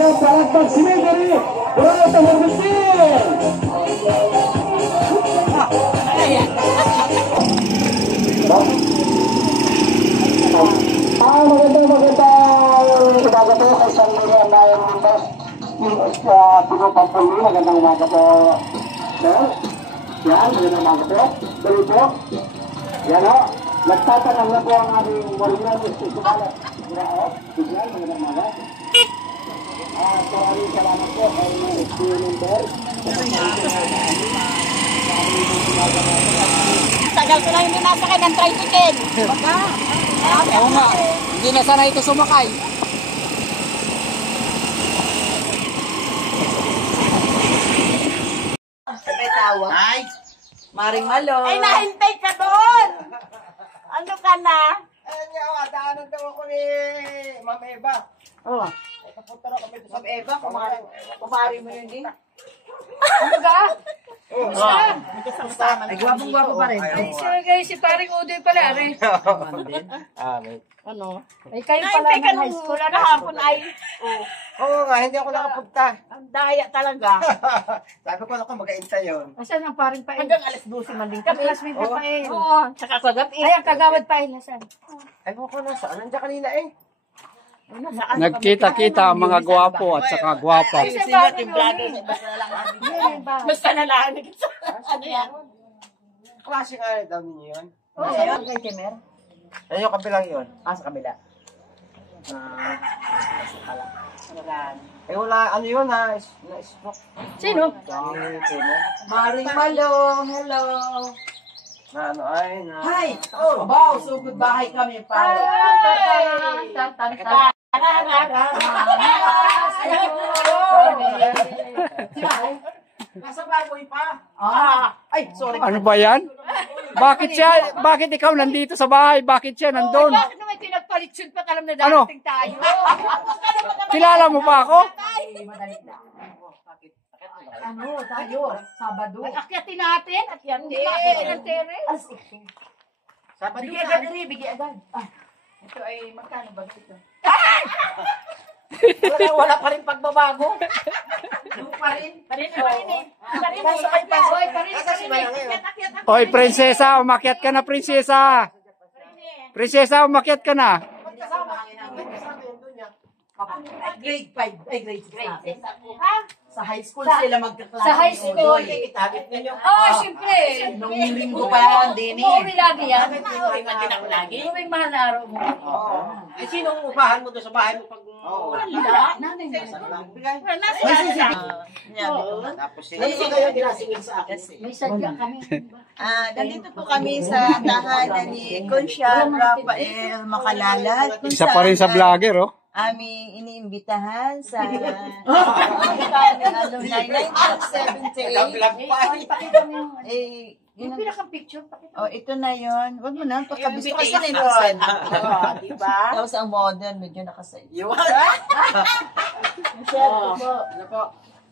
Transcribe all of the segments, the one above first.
Talagang palakpak sinigari. Bravo sa Marvisin. Magandang umaga po kay San Miguel na yung members pinupapuli. Magandang umaga po, sir. Yan, magandang umaga po. Dali po. Yan o, nagtatanong na po ang aming Morina Mr. Sumalat. Yan, magandang umaga. Maraming salamat po kay SB member. Tagal ko lang hindi nasakay ng tricycle. Baka. Oo nga, hindi na sana ito sumakay. Sabay tawa. Ay, Maring Malo. Ay, nahintay ka doon. Ano ka na? Ayan niya, daanan daw ako ni Ma'am Eva. Oh. Ay, kapunta na kami sa Ma'am Eva, kumari mo yun din. Ano ka? Ay, gwapong-gwapo pa rin. Ay, si paring Udoy pala, rin. Ano? Ay, kayo pala Nahintay ka ng high nung school, ano? kahapon ay. Oo nga, hindi ako nakapunta. Ang daya talaga. Sabi ko ako mag-aintay yun. Asan ang paring Pael? Hanggang alas 12 man din kami. Classmate na Pael. Oo, tsaka kagabi. Ay, ang kagawad Pael, asan? Ay, ko na saan? Nandiyan kanina eh. Nagkita-kita ang mga gwapo at saka gwapa. Ay, sino timplado? Basta na lang. Ano yan? Klase nga daw ninyo yun. Oo, ayun kay Kemer. Ayun yung kabilang yun. Sa kabila. Eh wala, ano yun na-stroke. Sino? Maring Malo, hello. Na ano ay, na... Hi! Oh, wow, sugod bahay kami, pare. Nasa baboy pa. Ay, sorry. Ano ba yan? Bakit ikaw nandito sa bahay? Bakit siya nandun? Bakit naman pinagpalitsun pa alam na Ano? darating tayo? Kilala mo pa ako? Ano, tayo, Sabado. Ay, akyatin natin at yan. Hindi makakita ng teres. Sabado bigyan agad rin, bigyan agad. Ito ay, magkano ba ito? Wala pa rin pagbabago. Pa rin eh. Nasa kay Pasoy, pa rin. Oy, prinsesa, umakyat ka na, prinsesa. Prinsesa, umakyat ka na. Grade 5, ay grade 6. Sa high school sila magkaklase. Sa high school. Itabit ninyo. Oo, siyempre. Nung linggo pa yan, Dini. Uuwi lagi yan. Uuwi man din ako lagi. Uuwi mahal na araw mo. Eh, sinong upahan mo doon sa bahay mo pag... Wala. Nanay mo. Tapos Ano ba kayo ginasingil sa akin? May sadya kami. Nandito po kami sa tahanan ni Concha Rafael Macalalat. Isa pa rin sa vlogger, oh. Aming iniimbitahan sa alumni 1978. Pakita mo yung Yung pinakang picture. Pakita mo. ito na yon. Wag mo na, pagkabis kasi na Invitation. nakasend. Diba? Tapos ang model, medyo nakasend. yun.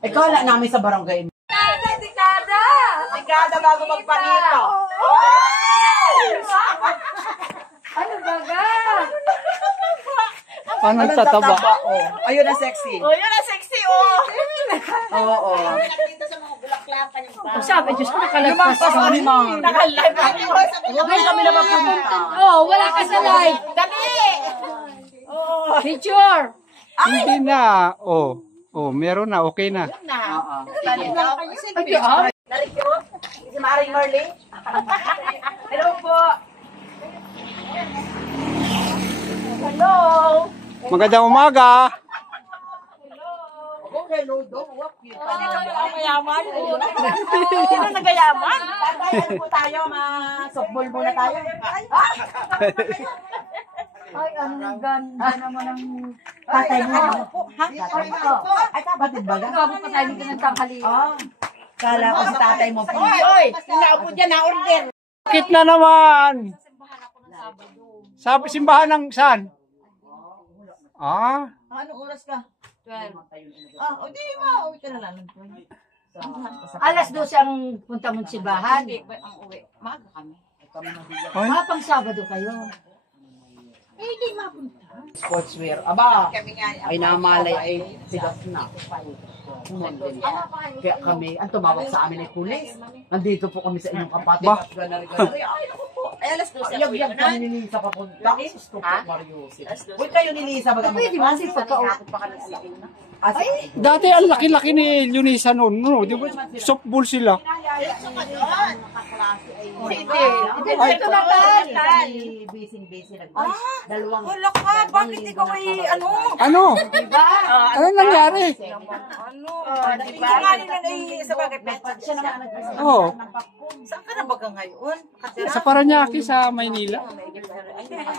Ikaw lang namin sa barangay. Dekada! Dekada bago magpanito. Ano ba ga? Anong tataba? Ayun na sexy. Oh, yun na sexy, oh. Oo. Sabi, Diyos ko, nakalagpas ka. Nakalive. Ngayon kami naman pumunta. Oh, wala ka sa live. Dali! Picture. Hindi na. Oh, meron na. Okay na. Narik ko. Si Maring Marley. Hello po. Hello. Magandang umaga. Hello daw. Ang mayaman. Sino nagayaman? Tatayan po tayo. Softball muna tayo. Ay, ang ganda naman ang tatay mo. Ay, batid ba? Nagabot pa tayo dito ng tanghali. Kala ko si tatay mo. Oy, tinaupo dyan na order. Bakit na naman? Sabi, simbahan ng saan? Anong oras ka? 12. Di uwi ka na lang. Alas 12 ang punta mong simbahan. Ang uwi. Maaga kami. Ay, Pang Sabado kayo. Di Sportswear. Aba, Kami nga, ay namalay ay sigat na. Kaya kami, ang tumawag sa amin ay pulis. Nandito po kami sa inyong kapatid. Bah. Ganari-ganari. Ay, naku po. ay alas 12 ako Yag-yag yun. kami ni Lisa papunta. Gusto po, Mario. Uy, kayo ni Lisa, baga mo. Pwede ba? Kasi pagkaunakot pa kami alauna. Dati ang laki-laki ni Lunisa noon, no? Di ba? Softball sila. Hindi. Ito na tal. Busy-busy. Wala ka, bakit ikaw ay ano? Ano? Ano nangyari? Ano? Hindi ko nga nila sa bagay pet. Oo. Saan ka na baga ngayon? Sa Paranaque, sa Maynila.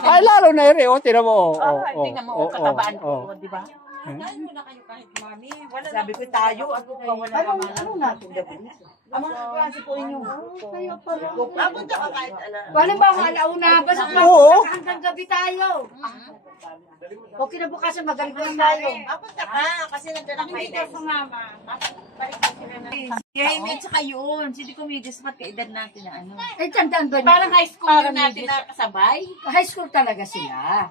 Ay, lalo na rin. O, tira mo. Tingnan mo, katabaan ko, di ba? Dahil mo na kayo kahit mami. Wala na. Sabi ko tayo, at wala naman. Ano natin? Ang mga klase po inyo. Papunta ka kahit alam. Wala ba mga alauna? Basta Oo. hanggang gabi tayo. O kinabukasan magaling tayo. Papunta ka, kasi nandun ang kayo. mama. Kaya may tsaka yun. Hindi kumigis ba't kaedad natin na ano? Eh, tandaan ba niyo? Parang high school yun natin na kasabay. High school talaga sila.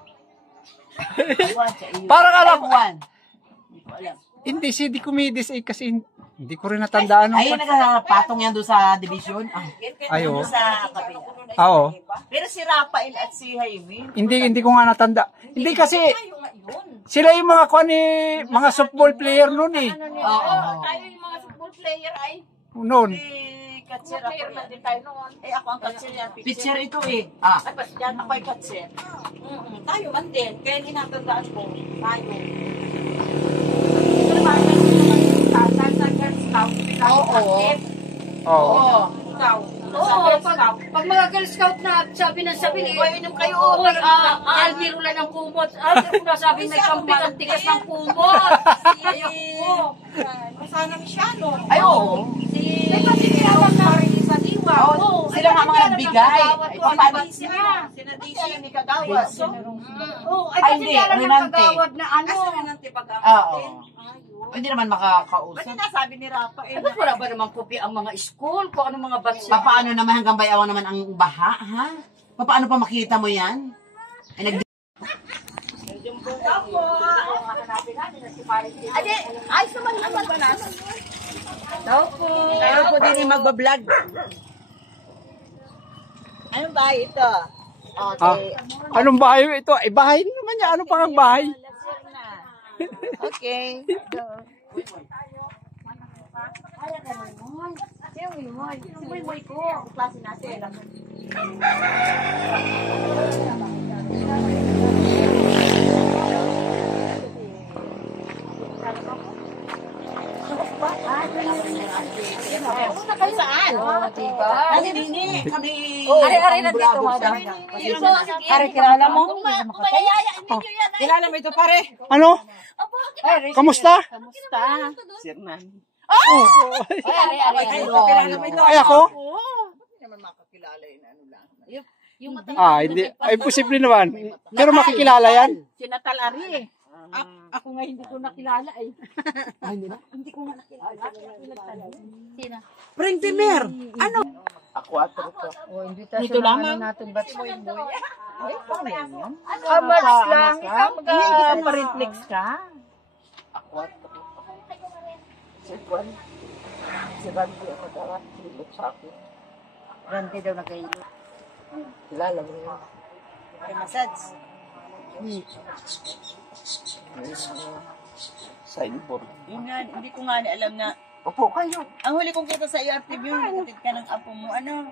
Parang alam. Hindi ko alam. Hindi, si Dicomidis eh, kasi hindi ko rin natandaan. Ay, nagpatong yan doon sa division. Ayo. Sa kabila. Oo. Pero si Rafael at si Jaime, Hindi ko nga natanda. Hindi kasi sila yung mga mga softball player noon eh. Oo. Tayo yung mga football player ay Noon. si Katser player ako na yan. din tayo noon. Eh ako ang Katser yan. Pitcher ito eh. Ay, basta yan ako ay Katser. Tayo man din. Kaya ginatandaan ko. Tayo. Oo. Oo. Ikaw. Oo, pag mga Girl Scout na sabi ng sabi eh, Inom kayo. uy, Almiro lang ng kumot. Almiro na sabi may kambing ang tigas ng kumot. Ayoko. Sana Misyano. Ay, oo. Sa Diwa. Oo. Sila nga mga nagbigay. Ay, paano? Sina DC may kagawad. Oo, ay Ay, kasi hindi, kaya lang Renante. kagawad na ano. Oo. Hindi naman makakausap. Kasi nasabi ni Rafael. Eh, ba't wala ba naman kopya ang mga school? Kung ano mga batch Paano naman hanggang bayawan naman ang baha, ha? Paano pa makita mo yan? Ay, Ade, ayos naman ang magbalas. daw po. Tayo po din yung magbablog. Anong bahay ito? Okay. Anong bahay ito? Ay, bahay naman niya. Ano pang bahay? Okay. Klase natin. Saan? Diba? Hindi kami. Ari-ari na dito, madam. Ari, kilala mo? Kilala mo ito, pare? Ano? Kamusta? Kamusta? Sirnan. Ari-ari. Kilala mo ito? Ay, ako? Hindi naman makakilala yun. Ano lang. Hindi. Ay, posible naman. Pero makikilala yan. Sinatal Ari. Ako nga hindi ko nakilala eh. Hindi ko nga nakilala. Printimer! Ano? Dito lamang. Natin ba't how much lang? Ikaw Hindi ka parintlex ka? Ranti daw na kayo. May massage. Signboard. Yun nga, hindi ko nga alam na. Opo kayo. Ang huli kong kita sa ERTV yun, nakatid ka ng apo mo. Ano?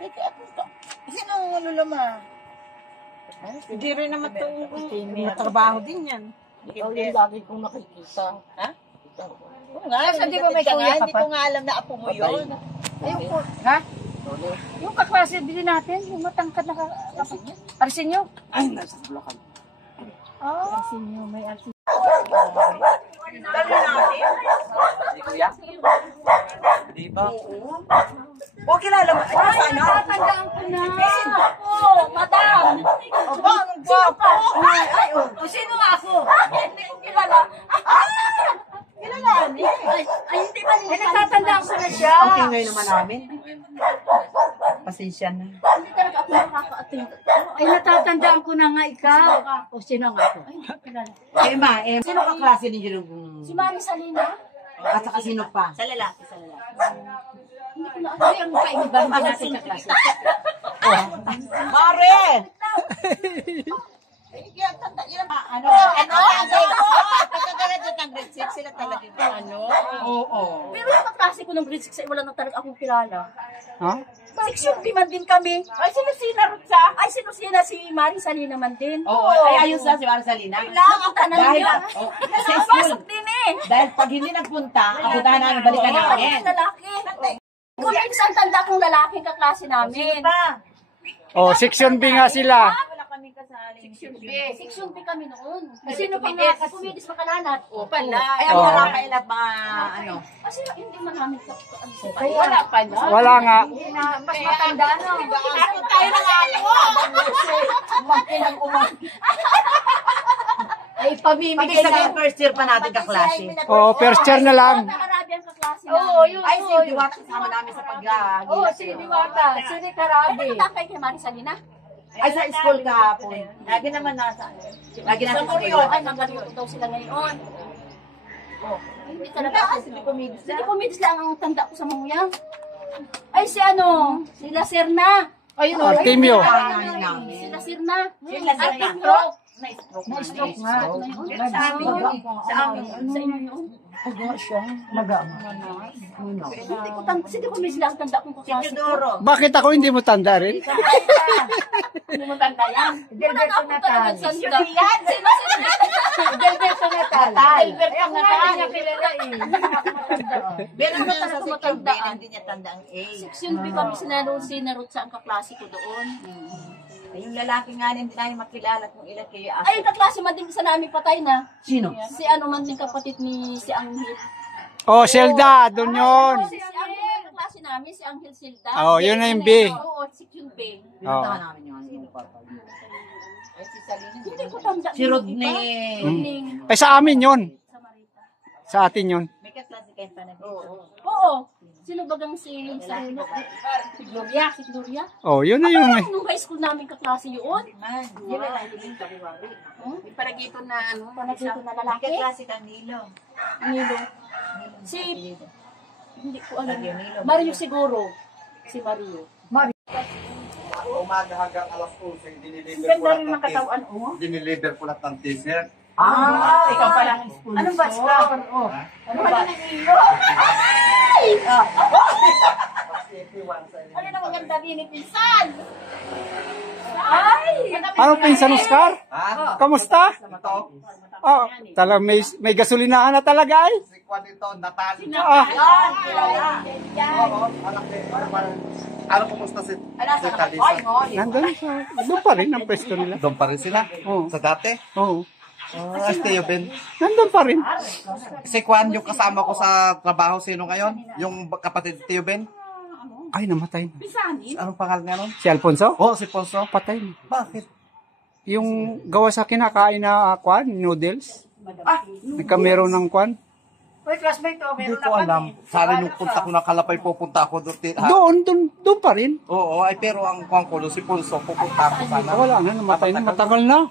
Teka, apo ka. Sino ang lulama? Hindi rin naman ito. Matrabaho din yan. Hindi. Lagi kong nakikita. Ha? Oo nga, Kasi di ba may nakatid ka kuya nga, ka hindi pa? ko nga alam na apo mo yun. Ayun po. Ha? Yung kaklase din natin, yung matangkad na Arsenio. Ay, nasa Bulacan. Arsenio, may Arsenio. Di ba? O, kilala mo. Ano sa ano? Tandaan ko na. Ako, madam. Aba, anong gwapo? Ay, sino nga ako? Hindi ko kilala. Kilala niya. Ay, hindi ba nila? Natatandaan ko na siya. Ang tingay naman namin. Pasensya na. Hindi talaga ako nakaka Ay, natatandaan ko na nga ikaw. O, sino nga ako? Ay, kilala. Sino ka klase ninyo nung... Si Mari Salina? At saka sino pa? Sa lalaki, sa lalaki. Hindi ko na ano yung kaibigan ba natin sa klase. Mare! Ano? Pagkagaradyo ng grade 6, sila talaga yung ano? Oo. Pero yung kaklase ko ng grade 6 ay wala na talaga akong kilala. Ha? Section B man din kami. Ay, sino-sina Rutsa? Ay, sino-sina si Mari Salina man din. Oo. Ay, ayos na si Marcelina. Lang ang tanang Dahil, nila. sa school. Pasok din eh. Dahil pag hindi nagpunta, apuntahan namin, balikan namin. Lalaki. Kung minsan tanda kong lalaking kaklase namin. Oh, section B nga sila. Wala kami kasali. Section B kami noon. Sino pa nga? Kumidis makalanat. O, pala. Ay, ang Rafael at mga ano. Kasi hindi man namin Wala pa na. Wala nga. mas matanda na. Ako tayo ng ano. Ay, Ibig pamimigay sabihin, first year pa natin kaklase. Oh, first year na lang. Nakarabi ang kaklase Oo, namin. yun. Ay, si Diwata kasama namin sa pag-gila. Oo, si Diwata. Si Karabi. Ano takay kay Mari Salina? Ay, sa school kahapon. Lagi naman nasa. Lagi natin sa Ay, school. magaling daw sila ngayon. Oh, hindi talaga ako. Hindi kumidis Hindi kumidis lang ang tanda ko sa mga yan. Ay, si ano? Sila Serna. Ayun, Artemio. Sila Serna. Sila Serna. Artemio. Na-stroke nga. Sa amin yun. Sa amin yun. Sa inyo yun. Hindi ko tanda. Hindi ko misla ang tanda kong kaklase ko. Teodoro. Bakit ako hindi mo tanda rin? Hindi mo tanda yan. Delberto Natal. Sino yan? Sino? Delberto Natal. Delberto Natal. Hindi niya kilala eh. Meron na sa Talaga second matanda. day, hindi niya tanda ang A. Section B kami sinarot sa ang kaklase ko doon. Ay, yung lalaki nga hindi namin makilala kung ilan kayo Ay, yung kaklase man din isa namin patay na. Sino? Si ano man din kapatid ni si Anghel. Oh, Zelda, doon yun. Si Anghel, yung kaklase namin, si Anghel Silda. Oh, yun na yung B. Oo, section B. Pinuntahan namin yun. Hindi ko tanda. Si Rodney. Rodney. Ay, sa amin yun. Sa Marita. Sa atin yun. May kaklase kayo pa nag Oo. Sino bagang si Sarulo? Si Gloria. Si Gloria. Oh, yun na yun. Nung high school namin kaklase yun. Yun na lang din February. May paragito na ano. Panagdito na lalaki. Kaklase Camilo. Nilo. Si, hindi ko alam. Mario siguro. Si Mario. Umaga hanggang alas 11, diniliver Ganda rin ng katawan, oh. Diniliver ko lahat ng t-shirt. Ikaw pala ang sponsor. Anong batch ka? Oh. Ano ba na iyo? Ano na maganda din ni Pinsan? Ay! Ano pinsan, Oscar? Ha? Kamusta? Ito, Oh, talagang may gasolinahan na talaga ay. si Juan ito, Natal. Ah, Oo, anak eh. Ano kumusta si Kalisa? nandun sa, doon pa rin ang pwesto nila. Doon pa rin sila? Oo. Sa dati? Oo. Teo Ben. Nandun pa rin. Si Juan, yung kasama ko sa trabaho, sino ngayon? Yung kapatid Teo Ben? Ay, namatay na. Anong pangalan nga nun? Si Alfonso? Oh, si Ponso. Patay na. Bakit? Yung gawa sa kinakain na kwan, noodles. Nagkamero ng kwan. Uy, classmate, oh. Hindi Meron ko alam. Sana nung punta ko ng Kalapay, pupunta ako doon. Doon pa rin. Oo, ay pero ang Juan ko, si Ponso, pupunta ako sana. Wala na, namatay na. Matagal na.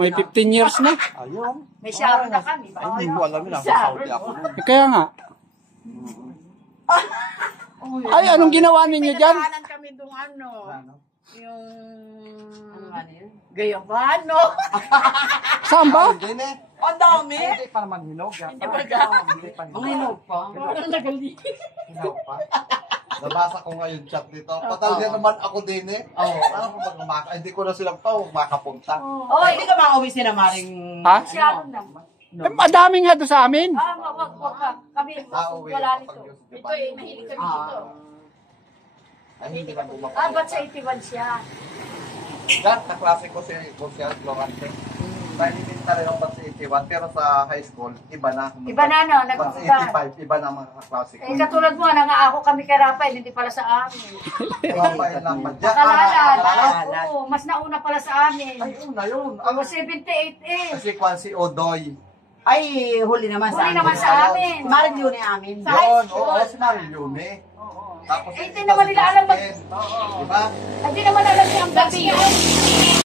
May 15 years na. Ayun. May shower na kami. Ay, hindi ko alam yun. Nasa Saudi ako nun. Kaya nga. Ay, anong ginawa ninyo dyan? Pinakanan kami doon ano. Yung... Gayabano. Saan ba? Hindi na. Ang dami. Ay, hindi pa naman hinog. Hindi pa. Mga hinog pa. Hinog pa. Nabasa ko ngayon chat dito. Patalya naman ako din eh. Oo. Ano ko ba hindi ko na silang makapunta. Oh, hindi ka makauwi sila maring... Ha? Eh, madami nga doon sa amin. Wag ka. Kami, Uwi wala ako nito. pag- Ito eh, mahilig kami dito. Ay, hindi na bumaba. Ba't sa 81 siya? Dahil kaklase ko si Social Florante. Dahil hindi talaga yung batch 81, pero sa high school, iba na. Iba na, no? Batch Nag-iba. 85, iba na mga kaklase ko. Eh, katulad mo, nangako kami kay Rafael, hindi pala sa amin. Rafael lang pa. Kalala. Oo, mas nauna pala sa amin. Ay, una yun. Ako 78 eh. Kasi kwan si Odoy. Ay, huli naman sa Huli amin. naman sa amin. Maring yun amin. Yun, oo, si Marilune. Tapos Eh, hindi naman nila alam mag... Diba? Hindi naman alam niya ang gabi yun.